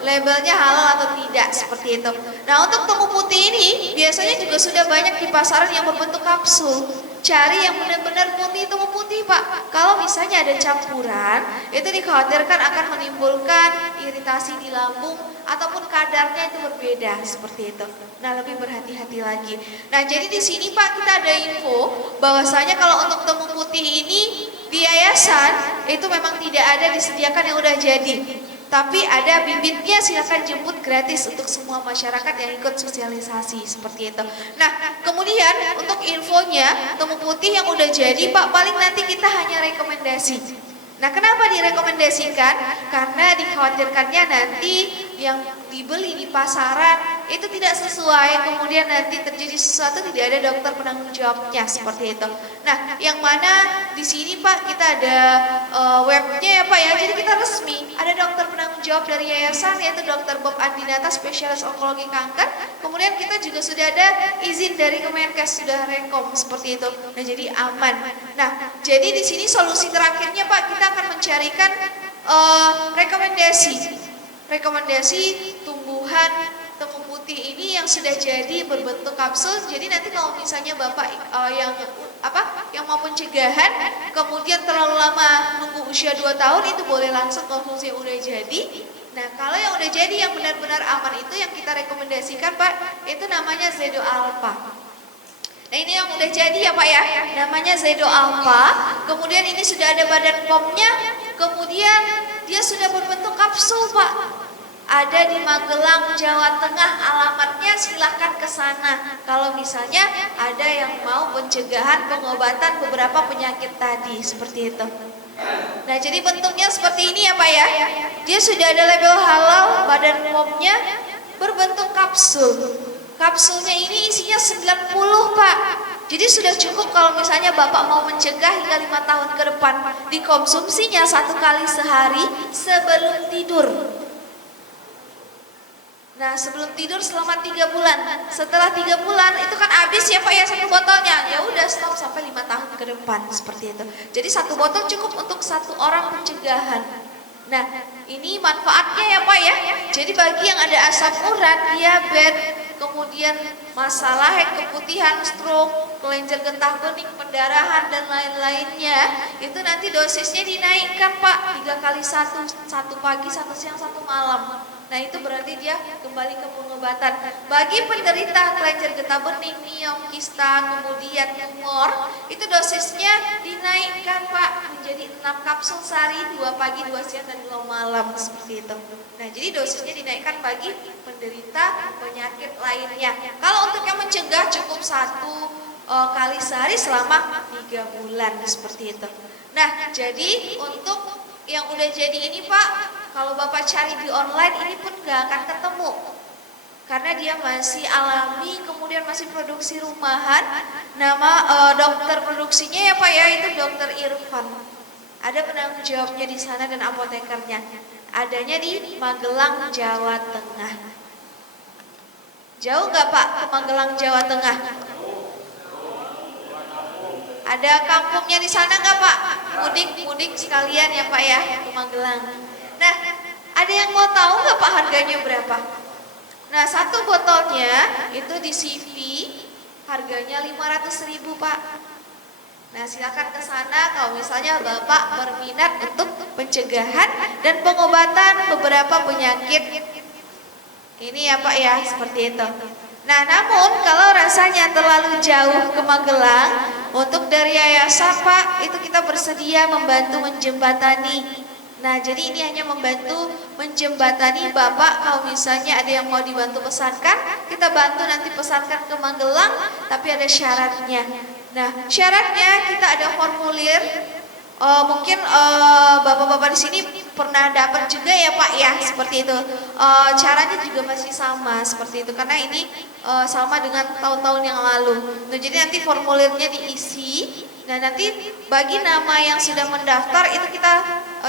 labelnya halal atau tidak seperti itu. Nah, untuk temu putih ini biasanya juga sudah banyak di pasaran yang berbentuk kapsul. Cari yang benar-benar putih, temu putih Pak. Kalau misalnya ada campuran, itu dikhawatirkan akan menimbulkan iritasi di lambung ataupun kadarnya itu berbeda seperti itu. Nah, lebih berhati-hati lagi. Nah, jadi di sini Pak kita ada info bahwasanya kalau untuk temu putih ini di yayasan itu memang tidak ada disediakan yang udah jadi. Tapi ada bibitnya, silakan jemput gratis untuk semua masyarakat yang ikut sosialisasi seperti itu. Nah, kemudian untuk infonya temu putih yang udah jadi Pak, paling nanti kita hanya rekomendasi. Nah, kenapa direkomendasikan? Karena dikhawatirkannya nanti yang dibeli di pasaran itu tidak sesuai, kemudian nanti terjadi sesuatu, tidak ada dokter penanggung jawabnya seperti itu. Nah, yang mana di sini Pak kita ada webnya ya Pak ya, jadi kita resmi ada dokter penanggung jawab dari yayasan yaitu Dr. Bob Andinata, spesialis onkologi kanker. Kemudian kita juga sudah ada izin dari Kemenkes, sudah rekom seperti itu. Nah, jadi aman. Nah, jadi di sini solusi terakhirnya Pak, kita akan mencarikan rekomendasi tumbuhan temu putih ini yang sudah jadi berbentuk kapsul. Jadi nanti kalau misalnya Bapak yang mau pencegahan kemudian terlalu lama nunggu usia 2 tahun, itu boleh langsung konsumsi yang udah jadi. Nah, kalau yang udah jadi yang benar-benar aman itu yang kita rekomendasikan Pak, itu namanya Zedo Alpha. Nah, ini yang udah jadi ya Pak ya, namanya Zedo Alpha. Kemudian ini sudah ada badan POM-nya, kemudian dia sudah berbentuk kapsul Pak. Ada di Magelang, Jawa Tengah, alamatnya silahkan ke sana. Kalau misalnya ada yang mau pencegahan pengobatan beberapa penyakit tadi, seperti itu. Nah, jadi bentuknya seperti ini ya Pak ya. Dia sudah ada label halal, badan POM-nya berbentuk kapsul. Kapsulnya ini isinya 90 Pak. Jadi sudah cukup kalau misalnya Bapak mau mencegah hingga 5 tahun ke depan. Dikonsumsinya 1 kali sehari sebelum tidur. Nah, sebelum tidur selama 3 bulan. Setelah 3 bulan itu kan habis ya Pak ya 1 botolnya. Ya udah stop sampai 5 tahun ke depan seperti itu. Jadi 1 botol cukup untuk 1 orang pencegahan. Nah, ini manfaatnya ya Pak ya. Jadi bagi yang ada asam urat, diabetes, kemudian masalah keputihan, stroke, kelenjar getah bening, pendarahan dan lain-lainnya, itu nanti dosisnya dinaikkan Pak, 3 kali 1 pagi, 1 siang, 1 malam. Nah, itu berarti dia kembali ke pengobatan. Bagi penderita kelenjar getah bening, miom, kista, kemudian tumor, itu dosisnya dinaikkan Pak menjadi 6 kapsul sehari, 2 pagi, 2 siang, dan 2 malam seperti itu. Nah, jadi dosisnya dinaikkan bagi penderita penyakit lainnya. Kalau untuk yang mencegah cukup 1 kali sehari selama 3 bulan seperti itu. Nah, jadi untuk yang udah jadi ini Pak, kalau Bapak cari di online ini pun gak akan ketemu. Karena dia masih alami, kemudian masih produksi rumahan. Nama dokter produksinya ya Pak ya, itu Dokter Irfan. Ada penanggung jawabnya di sana dan apotekernya. Adanya di Magelang, Jawa Tengah. Jauh nggak Pak ke Magelang, Jawa Tengah? Ada kampungnya di sana nggak Pak? Mudik sekalian ya Pak ya ke Magelang. Nah, ada yang mau tahu nggak Pak harganya berapa? Nah, 1 botolnya itu di CV harganya 500.000 Pak. Nah, silakan ke sana kalau misalnya Bapak berminat untuk pencegahan dan pengobatan beberapa penyakit. Ini ya Pak ya, seperti itu. Nah, namun kalau rasanya terlalu jauh ke Magelang, untuk dari yayasan Pak, itu kita bersedia membantu menjembatani. Nah, jadi ini hanya membantu menjembatani Bapak kalau misalnya ada yang mau dibantu pesankan, kita bantu nanti pesankan ke Magelang, tapi ada syaratnya. Nah, syaratnya kita ada formulir. Mungkin bapak-bapak di sini pernah dapat juga ya Pak ya, seperti itu. Caranya juga masih sama seperti itu karena ini sama dengan tahun-tahun yang lalu. Nah, jadi nanti formulirnya diisi. Nah, nanti bagi nama yang sudah mendaftar itu kita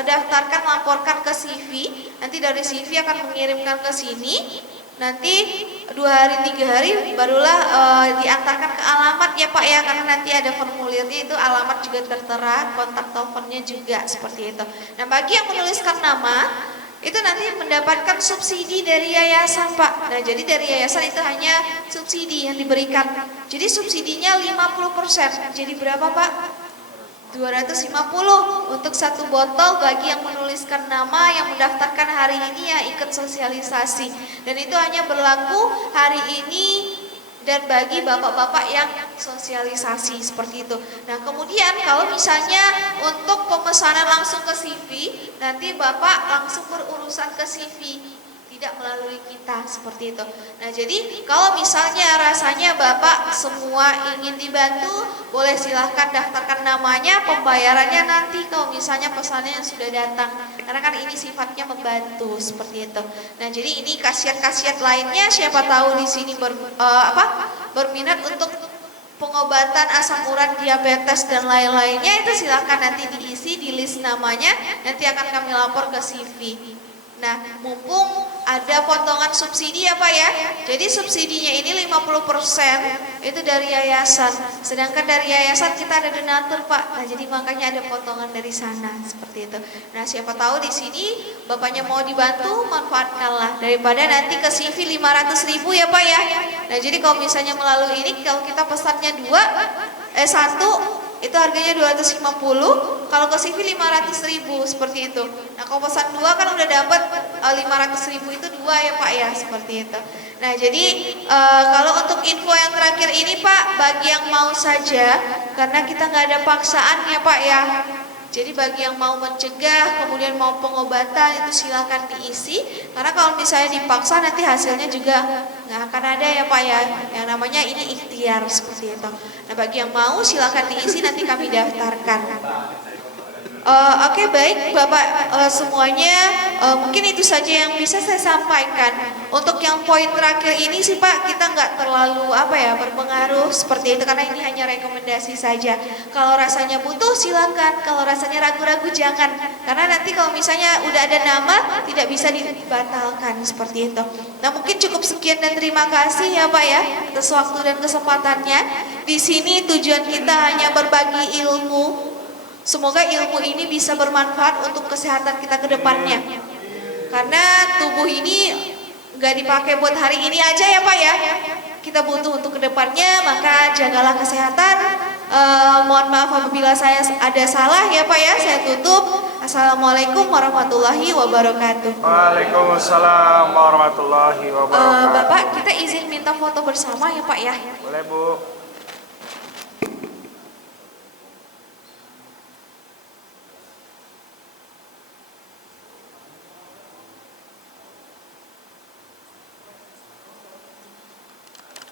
daftarkan, laporkan ke CV. Nanti dari CV akan mengirimkan ke sini. Nanti 2 hari 3 hari barulah diantarkan ke alamat ya Pak ya, karena nanti ada formulirnya, itu alamat juga tertera, kontak teleponnya juga seperti itu. Nah, bagi yang menuliskan nama itu nanti mendapatkan subsidi dari yayasan Pak. Nah, jadi dari yayasan itu hanya subsidi yang diberikan. Jadi subsidinya 50%. Jadi berapa Pak? 250 untuk 1 botol bagi yang menuliskan nama, yang mendaftarkan hari ini ya ikut sosialisasi. Dan itu hanya berlaku hari ini dan bagi bapak-bapak yang sosialisasi seperti itu. Nah, kemudian kalau misalnya untuk pemesanan langsung ke CV, nanti Bapak langsung berurusan ke CV, tidak melalui kita seperti itu. Nah, jadi kalau misalnya rasanya Bapak semua ingin dibantu, boleh silahkan daftarkan namanya, pembayarannya nanti kalau misalnya pesannya yang sudah datang. karena kan ini sifatnya membantu seperti itu. Nah, jadi ini khasiat-khasiat lainnya siapa tahu di sini berminat untuk pengobatan asam urat, diabetes dan lain-lainnya, itu silakan nanti diisi di list namanya, nanti akan kami lapor ke CV. Nah, mumpung ada potongan subsidi ya Pak ya. Jadi subsidinya ini 50% itu dari yayasan. Sedangkan dari yayasan kita ada donatur Pak. Nah, jadi makanya ada potongan dari sana seperti itu. Nah, siapa tahu di sini Bapaknya mau dibantu, manfaatkanlah daripada nanti ke CV 500.000 ya Pak ya. Nah, jadi kalau misalnya melalui ini kalau kita pesannya satu itu harganya 250, kalau ke CV 500.000 seperti itu. Nah, kalau pesan 2 kan udah dapat 500.000 itu 2 ya Pak ya, seperti itu. Nah, jadi kalau untuk info yang terakhir ini Pak, bagi yang mau saja, karena kita nggak ada paksaan ya Pak ya. Jadi bagi yang mau mencegah, kemudian mau pengobatan itu silakan diisi. Karena kalau misalnya dipaksa nanti hasilnya juga nggak akan ada ya Pak ya. Yang namanya ini ikhtiar seperti itu. Nah, bagi yang mau silakan diisi, nanti kami daftarkan. Oke, baik Bapak semuanya, mungkin itu saja yang bisa saya sampaikan. Untuk yang poin terakhir ini sih Pak, kita nggak terlalu berpengaruh seperti itu karena ini hanya rekomendasi saja. Kalau rasanya butuh silakan, kalau rasanya ragu-ragu jangan. Karena nanti kalau misalnya udah ada nama tidak bisa dibatalkan seperti itu. Nah, mungkin cukup sekian dan terima kasih ya Pak ya atas waktu dan kesempatannya. Di sini tujuan kita hanya berbagi ilmu. Semoga ilmu ini bisa bermanfaat untuk kesehatan kita ke depannya. Karena tubuh ini nggak dipakai buat hari ini aja ya Pak ya. Kita butuh untuk ke depannya, maka jagalah kesehatan. Mohon maaf apabila saya ada salah ya Pak ya. Saya tutup. Assalamualaikum warahmatullahi wabarakatuh. Waalaikumsalam warahmatullahi wabarakatuh. Bapak, kita izin minta foto bersama ya Pak ya. Boleh Bu.